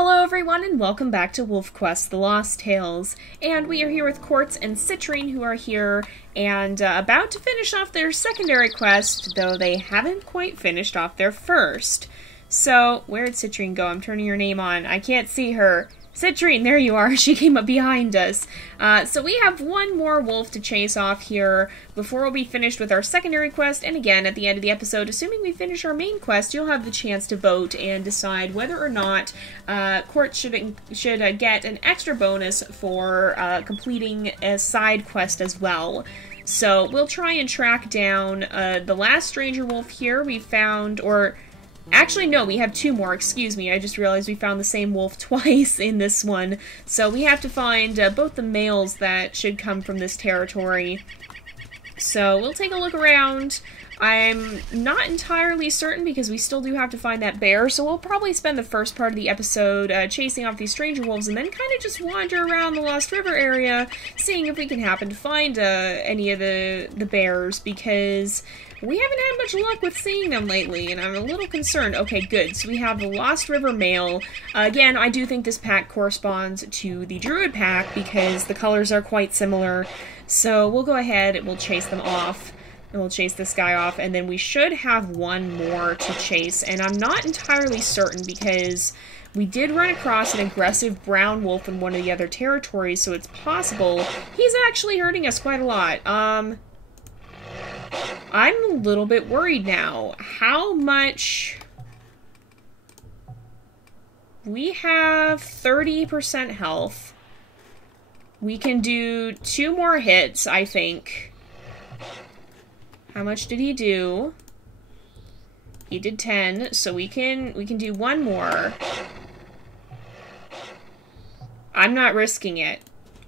Hello everyone and welcome back to WolfQuest, The Lost Tales, and we are here with Quartz and Citrine, who are here and about to finish off their secondary quest, though they haven't quite finished off their first. So, where did Citrine go? I'm turning her name on. I can't see her. Citrine, there you are. She came up behind us. So we have one more wolf to chase off here before we'll be finished with our secondary quest. And again, at the end of the episode, assuming we finish our main quest, you'll have the chance to vote and decide whether or not Quartz should get an extra bonus for completing a side quest as well. So we'll try and track down the last stranger wolf here we found, or... Actually, no, we have two more, excuse me. I just realized we found the same wolf twice in this one. So we have to find both the males that should come from this territory. So we'll take a look around. I'm not entirely certain because we still do have to find that bear, so we'll probably spend the first part of the episode chasing off these stranger wolves and then kind of just wander around the Lost River area, seeing if we can happen to find any of the bears, because... we haven't had much luck with seeing them lately, and I'm a little concerned. Okay, good. So we have the Lost River male. Again, I do think this pack corresponds to the Druid pack because the colors are quite similar. So we'll go ahead and we'll chase them off. And we'll chase this guy off, and then we should have one more to chase. And I'm not entirely certain because we did run across an aggressive brown wolf in one of the other territories, so it's possible he's actually hurting us quite a lot. I'm a little bit worried now. How much... we have 30% health. We can do 2 more hits, I think. How much did he do? He did 10, so we can do 1 more. I'm not risking it.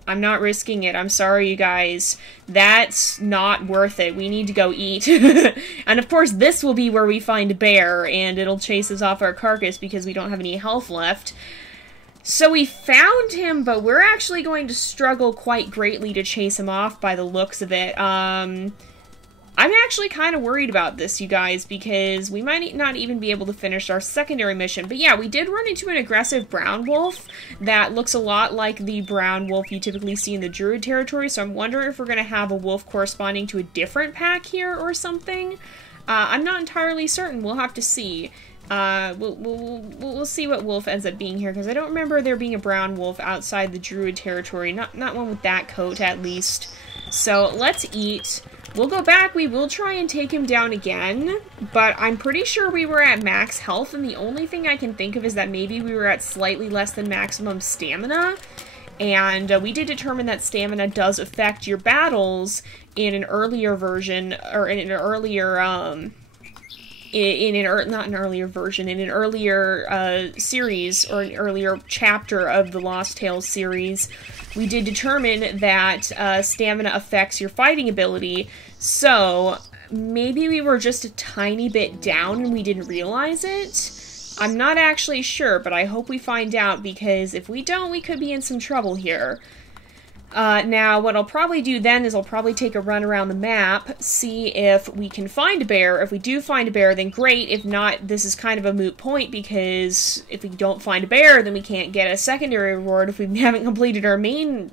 I'm not risking it. I'm sorry, you guys. That's not worth it. We need to go eat. And of course, this will be where we find a bear, and it'll chase us off our carcass because we don't have any health left. So we found him, but we're actually going to struggle quite greatly to chase him off by the looks of it. I'm actually kind of worried about this, you guys, because we might not even be able to finish our secondary mission. But yeah, we did run into an aggressive brown wolf that looks a lot like the brown wolf you typically see in the Druid territory, so I'm wondering if we're going to have a wolf corresponding to a different pack here or something. I'm not entirely certain. We'll have to see. We'll see what wolf ends up being here, because I don't remember there being a brown wolf outside the Druid territory. Not one with that coat, at least. So, let's eat. We'll go back, we will try and take him down again, but I'm pretty sure we were at max health, and the only thing I can think of is that maybe we were at slightly less than maximum stamina, and we did determine that stamina does affect your battles in an earlier version, or in an earlier, in an earlier series, or an earlier chapter of the Lost Tales series. We did determine that stamina affects your fighting ability, so maybe we were just a tiny bit down and we didn't realize it. I'm not actually sure, but I hope we find out, because if we don't, we could be in some trouble here. Now, what I'll probably do then is I'll probably take a run around the map, see if we can find a bear. If we do find a bear, then great. If not, this is kind of a moot point, because if we don't find a bear, then we can't get a secondary reward if we haven't completed our main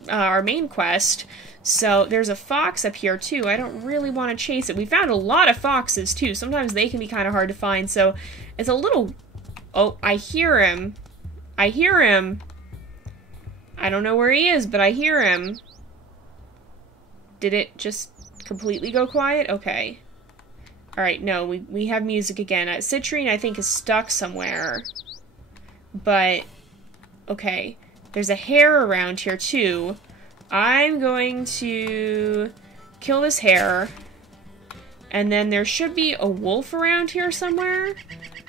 quest. So, there's a fox up here, too. I don't really want to chase it. We found a lot of foxes, too. Sometimes they can be kind of hard to find, so it's a little... oh, I hear him. I hear him. I don't know where he is, but I hear him. Did it just completely go quiet? Okay. Alright, no, we have music again. Citrine, I think, is stuck somewhere. But, okay. There's a hare around here, too. I'm going to kill this hare. And then there should be a wolf around here somewhere.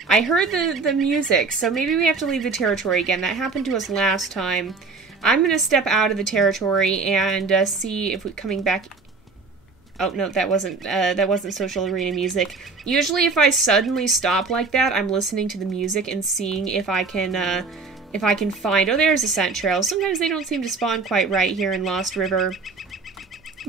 I heard the music, so maybe we have to leave the territory again. That happened to us last time. I'm going to step out of the territory and see if we're coming back... oh, no, that wasn't Social Arena music. Usually if I suddenly stop like that, I'm listening to the music and seeing if I can find... oh, there's a scent trail. Sometimes they don't seem to spawn quite right here in Lost River.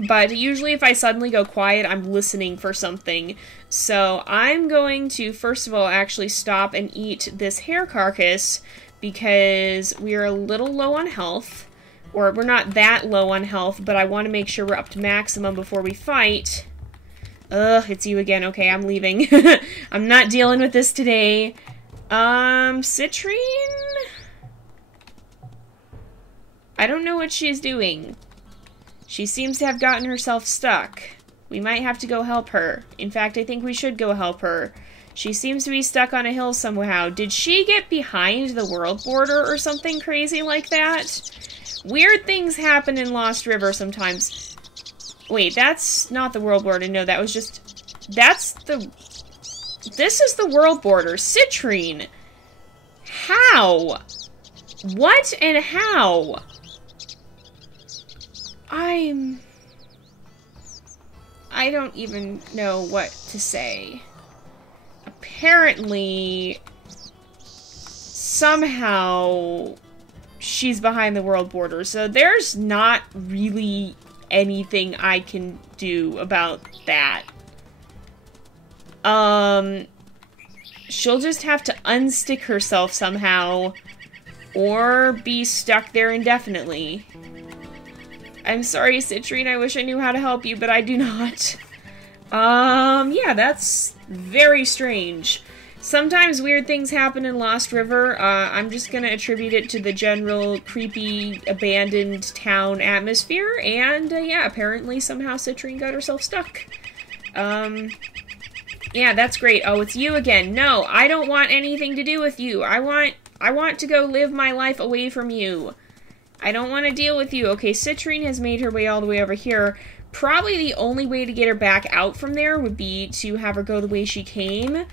But usually if I suddenly go quiet, I'm listening for something. So I'm going to, first of all, actually stop and eat this hare carcass, because we are a little low on health. Or we're not that low on health, but I want to make sure we're up to maximum before we fight. Ugh, it's you again. Okay, I'm leaving. I'm not dealing with this today. Citrine? I don't know what she's doing. She seems to have gotten herself stuck. We might have to go help her. In fact, I think we should go help her. She seems to be stuck on a hill somehow. Did she get behind the world border or something crazy like that? Weird things happen in Lost River sometimes. Wait, that's not the world border. No, that was just... That's the... This is the world border. Citrine! How? What and how? I don't even know what to say. Apparently, somehow, she's behind the world border, so there's not really anything I can do about that. She'll just have to unstick herself somehow, or be stuck there indefinitely. I'm sorry, Citrine, I wish I knew how to help you, but I do not. Yeah, that's very strange. Sometimes weird things happen in Lost River. I'm just gonna attribute it to the general creepy, abandoned town atmosphere, and, yeah, apparently somehow Citrine got herself stuck. Yeah, that's great. Oh, it's you again. No, I don't want anything to do with you. I want to go live my life away from you. I don't want to deal with you. Okay, Citrine has made her way all the way over here. Probably the only way to get her back out from there would be to have her go the way she came.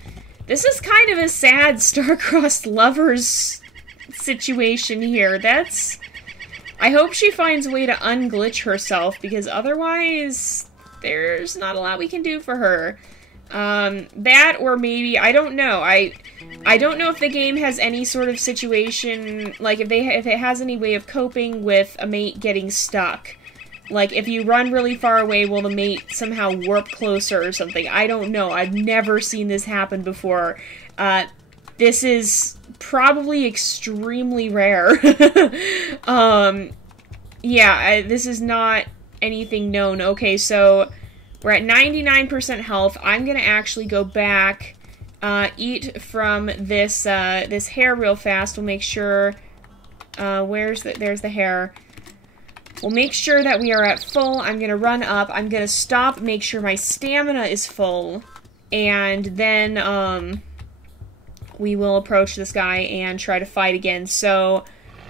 This is kind of a sad star-crossed lovers situation here. I hope she finds a way to unglitch herself, because otherwise there's not a lot we can do for her. That, or maybe, I don't know. I don't know if the game has any sort of situation, like if it has any way of coping with a mate getting stuck. Like, if you run really far away, will the mate somehow warp closer or something? I don't know. I've never seen this happen before. This is probably extremely rare. Yeah, this is not anything known. Okay, so we're at 99% health. I'm gonna actually go back, eat from this hair real fast. We'll make sure, there's the hair. We'll make sure that we are at full. I'm gonna run up. I'm gonna stop, make sure my stamina is full, and then, we will approach this guy and try to fight again. So,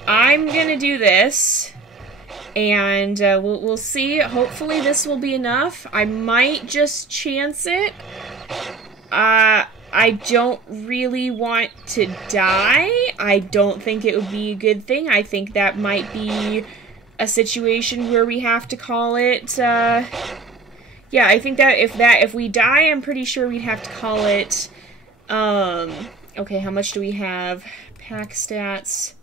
I'm gonna do this, and, we'll see. Hopefully this will be enough. I might just chance it. I don't really want to die. I don't think it would be a good thing. I think that might be a situation where we have to call it, yeah, I think that if we die, I'm pretty sure we'd have to call it, okay, how much do we have? Pack stats,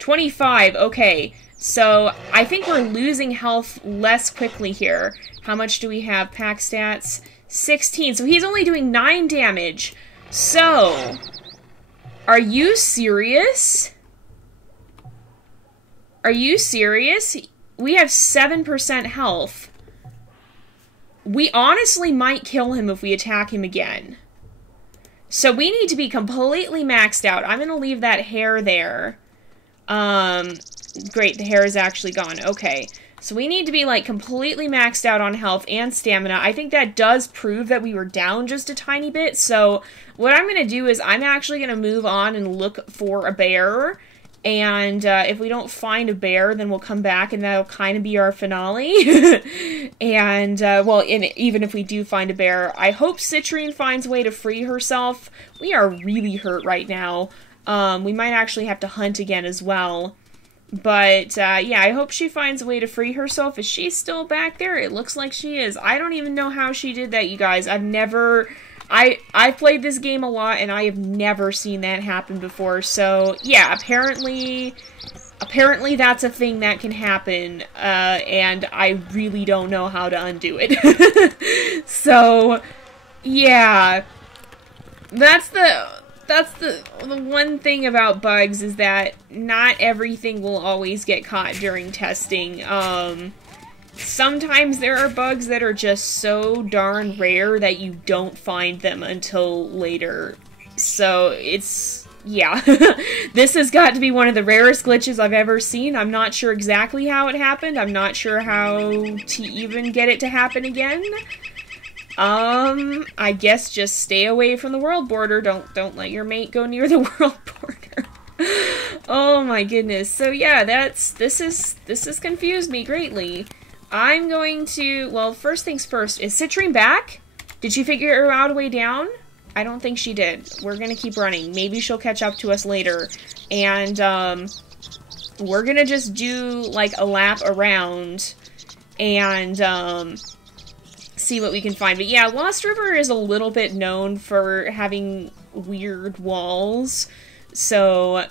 25, okay, so I think we're losing health less quickly here. How much do we have? Pack stats, 16, so he's only doing 9 damage, so, are you serious? Are you serious? We have 7% health. We honestly might kill him if we attack him again. So we need to be completely maxed out. I'm gonna leave that hair there. Great, the hair is actually gone. Okay. So we need to be, like, completely maxed out on health and stamina. I think that does prove that we were down just a tiny bit. So what I'm gonna do is I'm actually gonna move on and look for a bear. And if we don't find a bear, then we'll come back, and that'll kind of be our finale. And, well, even if we do find a bear, I hope Citrine finds a way to free herself. We are really hurt right now. We might actually have to hunt again as well. But, yeah, I hope she finds a way to free herself. Is she still back there? It looks like she is. I don't even know how she did that, you guys. I've played this game a lot, and I have never seen that happen before, so, yeah, apparently that's a thing that can happen, and I really don't know how to undo it. So, yeah, that's the one thing about bugs is that not everything will always get caught during testing. Sometimes there are bugs that are just so darn rare that you don't find them until later. So it's, yeah. This has got to be one of the rarest glitches I've ever seen. I'm not sure exactly how it happened. I'm not sure how to even get it to happen again. I guess just stay away from the world border. Don't let your mate go near the world border. Oh my goodness. So yeah, this has confused me greatly. I'm going to, well, first things first, is Citrine back? Did she figure out a way down? I don't think she did. We're gonna keep running. Maybe she'll catch up to us later. And, we're gonna just do, like, a lap around and, see what we can find. But yeah, Lost River is a little bit known for having weird walls, so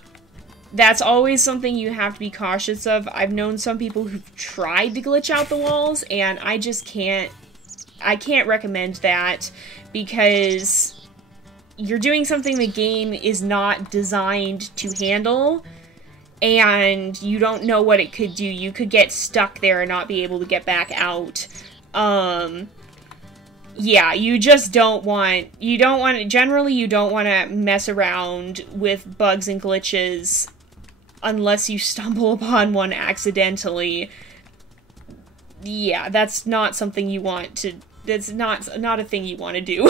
that's always something you have to be cautious of. I've known some people who've tried to glitch out the walls, and I just can't recommend that, because you're doing something the game is not designed to handle, and you don't know what it could do. You could get stuck there and not be able to get back out. Yeah, you just generally you don't want to mess around with bugs and glitches unless you stumble upon one accidentally. Yeah, that's not something you want to, that's not a thing you want to do.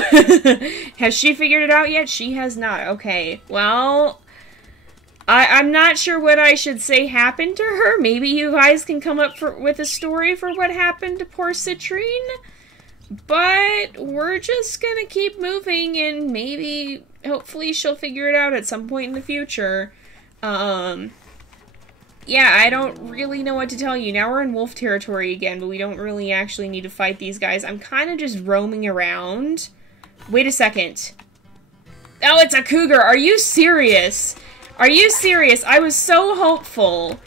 Has she figured it out yet? She has not. Okay, well, I'm not sure what I should say happened to her. Maybe you guys can come up with a story for what happened to poor Citrine. But we're just gonna keep moving, and maybe, hopefully she'll figure it out at some point in the future. Yeah, I don't really know what to tell you. Now we're in wolf territory again, but we don't really actually need to fight these guys. I'm kind of just roaming around. Wait a second. Oh, it's a cougar! Are you serious? Are you serious? I was so hopeful.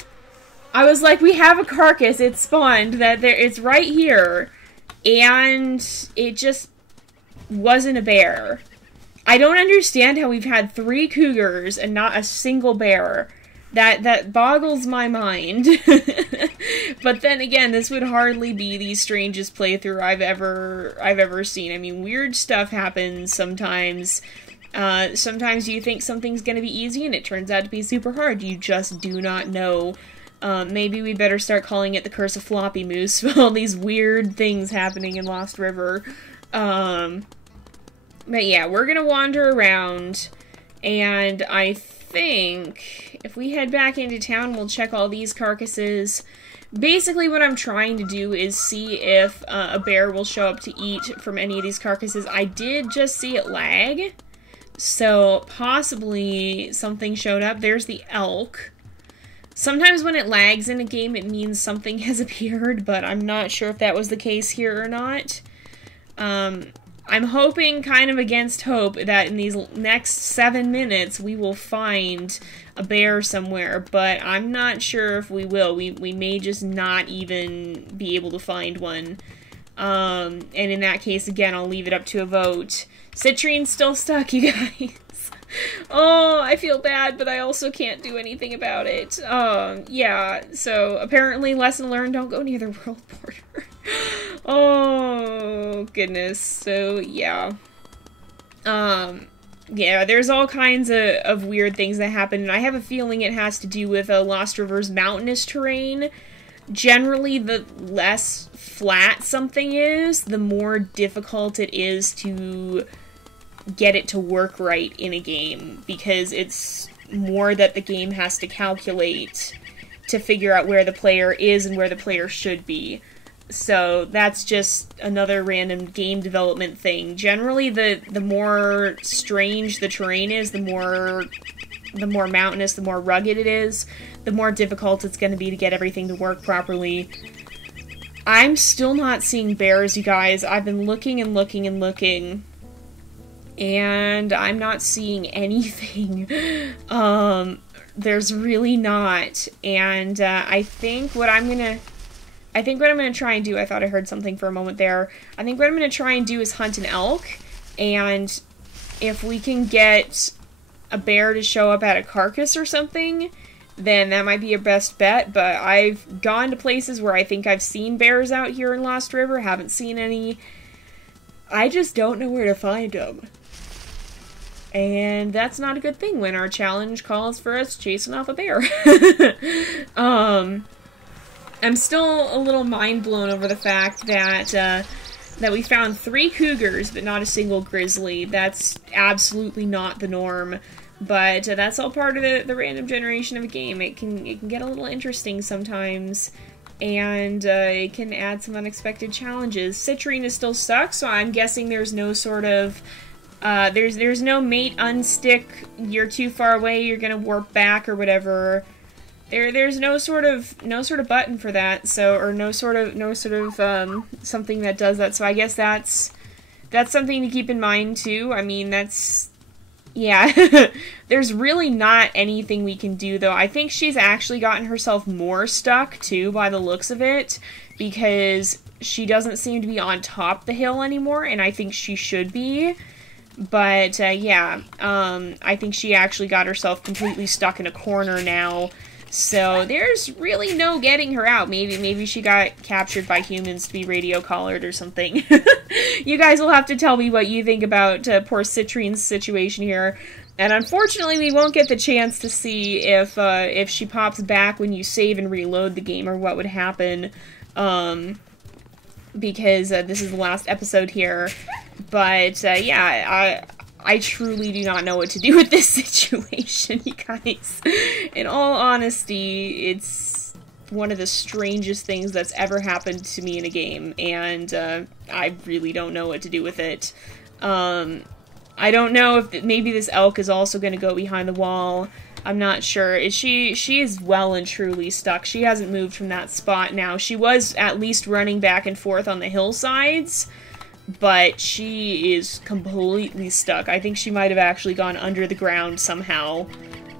I was like, we have a carcass, it spawned, it's right here. And it just wasn't a bear. I don't understand how we've had 3 cougars and not a single bear. That boggles my mind. But then again, this would hardly be the strangest playthrough I've ever seen. I mean, weird stuff happens sometimes. Sometimes you think something's gonna be easy and it turns out to be super hard. You just do not know. Maybe we better start calling it the Curse of Floppy Moose for all these weird things happening in Lost River. But yeah, we're gonna wander around, and I think if we head back into town, we'll check all these carcasses. Basically, what I'm trying to do is see if a bear will show up to eat from any of these carcasses. I did just see it lag, so possibly something showed up. There's the elk. Sometimes when it lags in a game, it means something has appeared, but I'm not sure if that was the case here or not. I'm hoping, kind of against hope, that in these next 7 minutes we will find a bear somewhere, but I'm not sure if we will. We may just not even be able to find one. And in that case, again, I'll leave it up to a vote. Citrine's still stuck, you guys. Oh, I feel bad, but I also can't do anything about it. Yeah, so apparently lesson learned, don't go near the world border. Oh, goodness. So, yeah. Yeah, there's all kinds of weird things that happen, and I have a feeling it has to do with Lost River's mountainous terrain. Generally, the less flat something is, the more difficult it is to get it to work right in a game, because it's more that the game has to calculate to figure out where the player is and where the player should be. So that's just another random game development thing. Generally, the more strange the terrain is, the more mountainous, the more rugged it is, the more difficult it's going to be to get everything to work properly. I'm still not seeing bears, you guys. I've been looking and looking and looking, and I'm not seeing anything. There's really not. And I think what I'm gonna try and do, I thought I heard something for a moment there. I think what I'm gonna try and do is hunt an elk, and if we can get a bear to show up at a carcass or something, then that might be your best bet. But I've gone to places where I think I've seen bears out here in Lost River, haven't seen any. I just don't know where to find them. And that's not a good thing when our challenge calls for us chasing off a bear. I'm still a little mind blown over the fact that that we found 3 cougars but not a single grizzly. That's absolutely not the norm. But that's all part of the random generation of a game. It can get a little interesting sometimes, and it can add some unexpected challenges. Citrine is still stuck, so I'm guessing there's no sort of there's no mate unstick. You're too far away. You're gonna warp back or whatever. There's no sort of button for that. So, or no sort of something that does that. So I guess that's something to keep in mind too. I mean, yeah, there's really not anything we can do, though. I think she's actually gotten herself more stuck, too, by the looks of it, because she doesn't seem to be on top of the hill anymore, and I think she should be. But, yeah, I think she actually got herself completely stuck in a corner now, so there's really no getting her out. Maybe she got captured by humans to be radio collared or something. You guys will have to tell me what you think about poor Citrine's situation here. And unfortunately, we won't get the chance to see if she pops back when you save and reload the game, or what would happen, because this is the last episode here. But yeah, I truly do not know what to do with this situation, you guys. In all honesty, it's one of the strangest things that's ever happened to me in a game, and I really don't know what to do with it. I don't know if maybe this elk is also going to go behind the wall. I'm not sure. She is well and truly stuck. She hasn't moved from that spot now. She was at least running back and forth on the hillsides, but she is completely stuck. I think she might have actually gone under the ground somehow.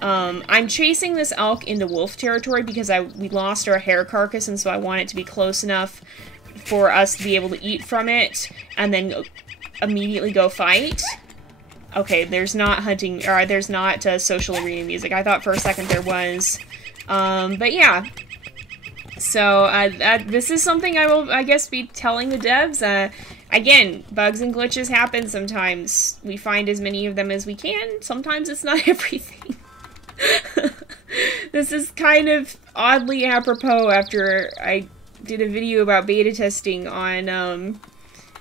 I'm chasing this elk into wolf territory because we lost our hare carcass, and so I want it to be close enough for us to be able to eat from it, and then immediately go fight. Okay, there's not hunting, or there's not social arena music. I thought for a second there was. But yeah. So, this is something I will, I guess, be telling the devs. Again, bugs and glitches happen sometimes. We find as many of them as we can. Sometimes it's not everything. This is kind of oddly apropos after I did a video about beta testing on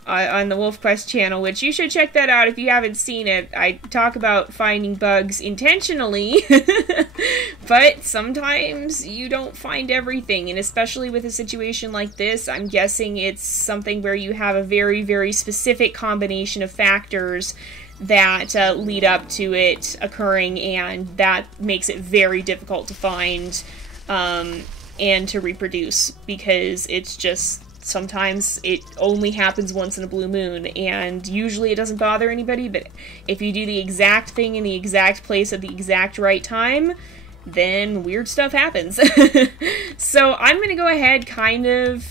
the WolfQuest channel, which you should check that out if you haven't seen it. I talk about finding bugs intentionally, but sometimes you don't find everything, and especially with a situation like this, I'm guessing it's something where you have a very, very specific combination of factors that lead up to it occurring, and that makes it very difficult to find and to reproduce, because it's just sometimes it only happens once in a blue moon, and usually it doesn't bother anybody, but if you do the exact thing in the exact place at the exact right time, then weird stuff happens. So I'm gonna go ahead kind of...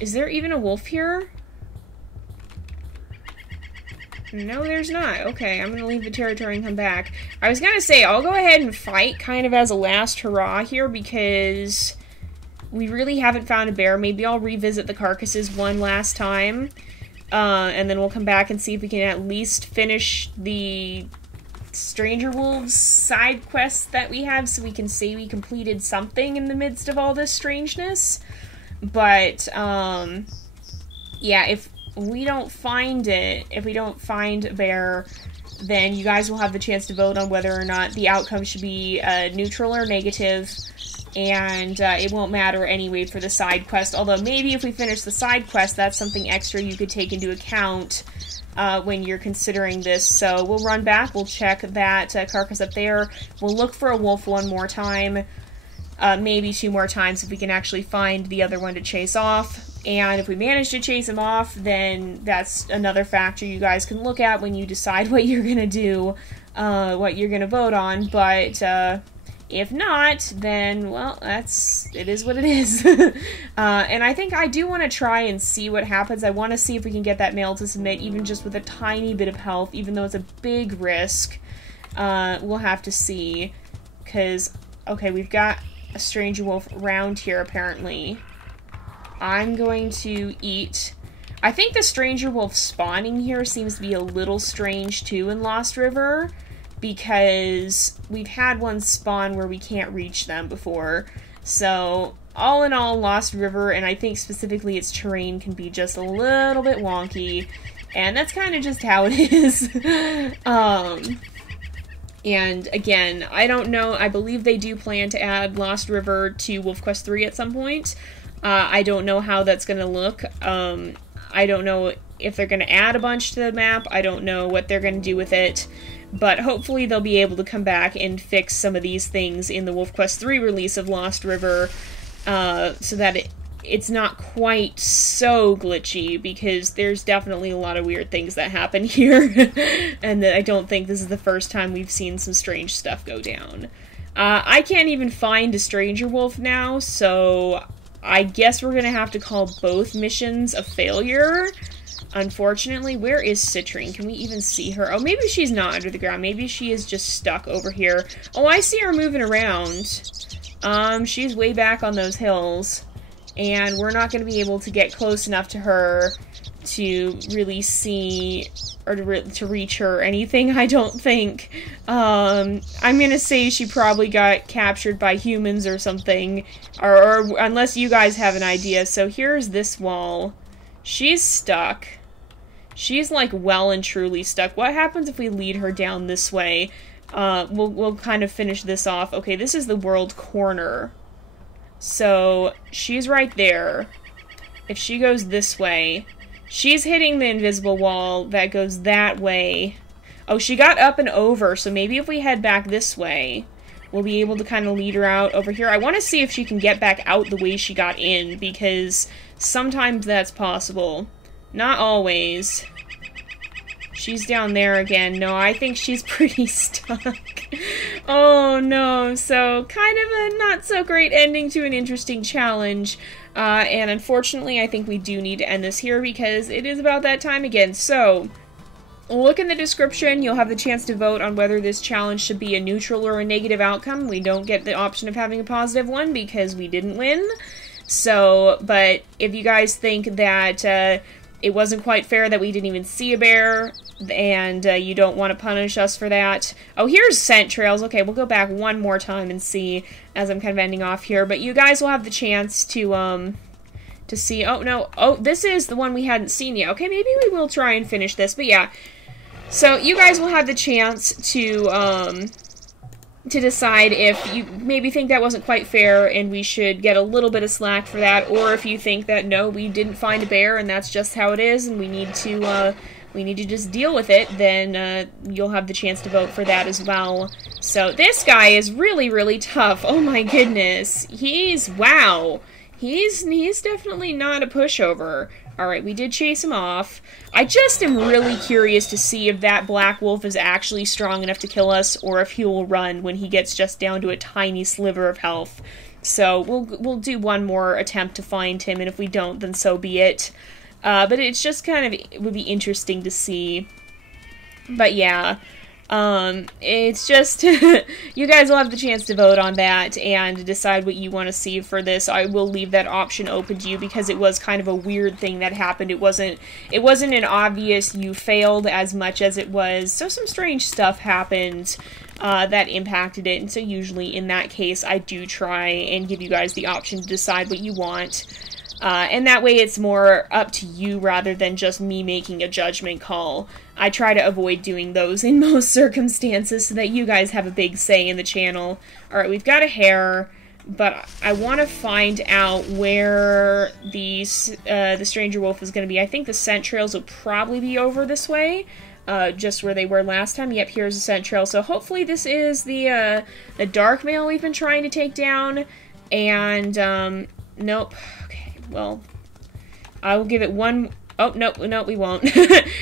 Is there even a wolf here? No, there's not. Okay, I'm gonna leave the territory and come back. I was gonna say, I'll go ahead and fight kind of as a last hurrah here, because we really haven't found a bear. Maybe I'll revisit the carcasses one last time, and then we'll come back and see if we can at least finish the Stranger Wolves side quests that we have, so we can say we completed something in the midst of all this strangeness. But, yeah, if we don't find it, if we don't find a bear, then you guys will have the chance to vote on whether or not the outcome should be neutral or negative. And it won't matter anyway for the side quest, although maybe if we finish the side quest, that's something extra you could take into account when you're considering this. So we'll run back, we'll check that carcass up there, we'll look for a wolf one more time, maybe 2 more times if we can actually find the other one to chase off. And if we manage to chase him off, then that's another factor you guys can look at when you decide what you're gonna do, what you're gonna vote on. But if not, then, well, it is what it is. And I think I do want to try and see what happens. I want to see if we can get that male to submit, even just with a tiny bit of health, even though it's a big risk. We'll have to see. Because, okay, we've got a stranger wolf around here, apparently. I'm going to eat... I think the stranger wolf spawning here seems to be a little strange, too, in Lost River. Because we've had one spawn where we can't reach them before. So, all in all, Lost River, and I think specifically its terrain, can be just a little bit wonky. And that's kind of just how it is. And again, I don't know, I believe they do plan to add Lost River to WolfQuest 3 at some point. I don't know how that's going to look. I don't know if they're going to add a bunch to the map. I don't know what they're going to do with it. But hopefully they'll be able to come back and fix some of these things in the WolfQuest 3 release of Lost River, so that it's not quite so glitchy, because there's definitely a lot of weird things that happen here, and that I don't think this is the first time we've seen some strange stuff go down. I can't even find a stranger wolf now, so I guess we're gonna have to call both missions a failure. Unfortunately. Where is Citrine? Can we even see her? Oh, maybe she's not under the ground. Maybe she is just stuck over here. Oh, I see her moving around. She's way back on those hills. And we're not going to be able to get close enough to her to really see, or to reach her or anything, I don't think. I'm going to say she probably got captured by humans or something. Or unless you guys have an idea. So here's this wall. She's stuck. She's like well and truly stuck. What happens if we lead her down this way? We'll kind of finish this off. Okay, this is the world corner. So she's right there. If she goes this way, she's hitting the invisible wall that goes that way. Oh, she got up and over, so maybe if we head back this way, we'll be able to kind of lead her out over here. I want to see if she can get back out the way she got in, because sometimes that's possible. Not always. She's down there again. No, I think she's pretty stuck. Oh no, so kind of a not so great ending to an interesting challenge. And unfortunately, I think we do need to end this here because it is about that time again. So, look in the description. You'll have the chance to vote on whether this challenge should be a neutral or a negative outcome. We don't get the option of having a positive one because we didn't win. So, but if you guys think that it wasn't quite fair that we didn't even see a bear, and you don't want to punish us for that. Oh, here's scent trails. Okay, we'll go back one more time and see as I'm kind of ending off here. But you guys will have the chance to see. Oh, no. Oh, this is the one we hadn't seen yet. Okay, maybe we will try and finish this. But yeah. So you guys will have the chance to decide if you maybe think that wasn't quite fair and we should get a little bit of slack for that, or if you think that, no, we didn't find a bear and that's just how it is and we need to just deal with it, then you'll have the chance to vote for that as well. So this guy is really, really tough. Oh my goodness. Wow. He's definitely not a pushover. Alright, we did chase him off. I just am really curious to see if that black wolf is actually strong enough to kill us, or if he will run when he gets just down to a tiny sliver of health. So we'll do one more attempt to find him, and if we don't, then so be it. But it's just kind of, it would be interesting to see. But yeah, it's just, you guys will have the chance to vote on that and decide what you want to see for this. I will leave that option open to you because it was kind of a weird thing that happened. It wasn't an obvious you failed as much as it was, so some strange stuff happened that impacted it, and so usually in that case I do try and give you guys the option to decide what you want. And that way it's more up to you rather than just me making a judgment call. I try to avoid doing those in most circumstances so that you guys have a big say in the channel. Alright, we've got a hare, but I want to find out where the stranger wolf is going to be. I think the scent trails will probably be over this way, just where they were last time. Yep, here's the scent trail. So hopefully this is the dark male we've been trying to take down, and, nope. Well, I will give it one... Oh, no, we won't.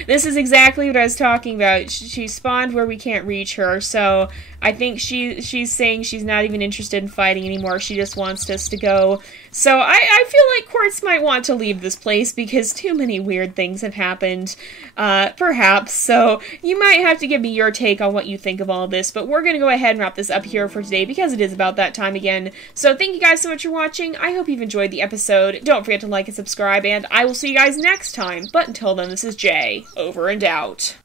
This is exactly what I was talking about. She spawned where we can't reach her, so I think she's saying she's not even interested in fighting anymore. She just wants us to go. So I feel like Quartz might want to leave this place because too many weird things have happened, perhaps. So you might have to give me your take on what you think of all this, but we're going to go ahead and wrap this up here for today because it is about that time again. So thank you guys so much for watching. I hope you've enjoyed the episode. Don't forget to like and subscribe, and I will see you guys next time. But until then, this is Jay, over and out.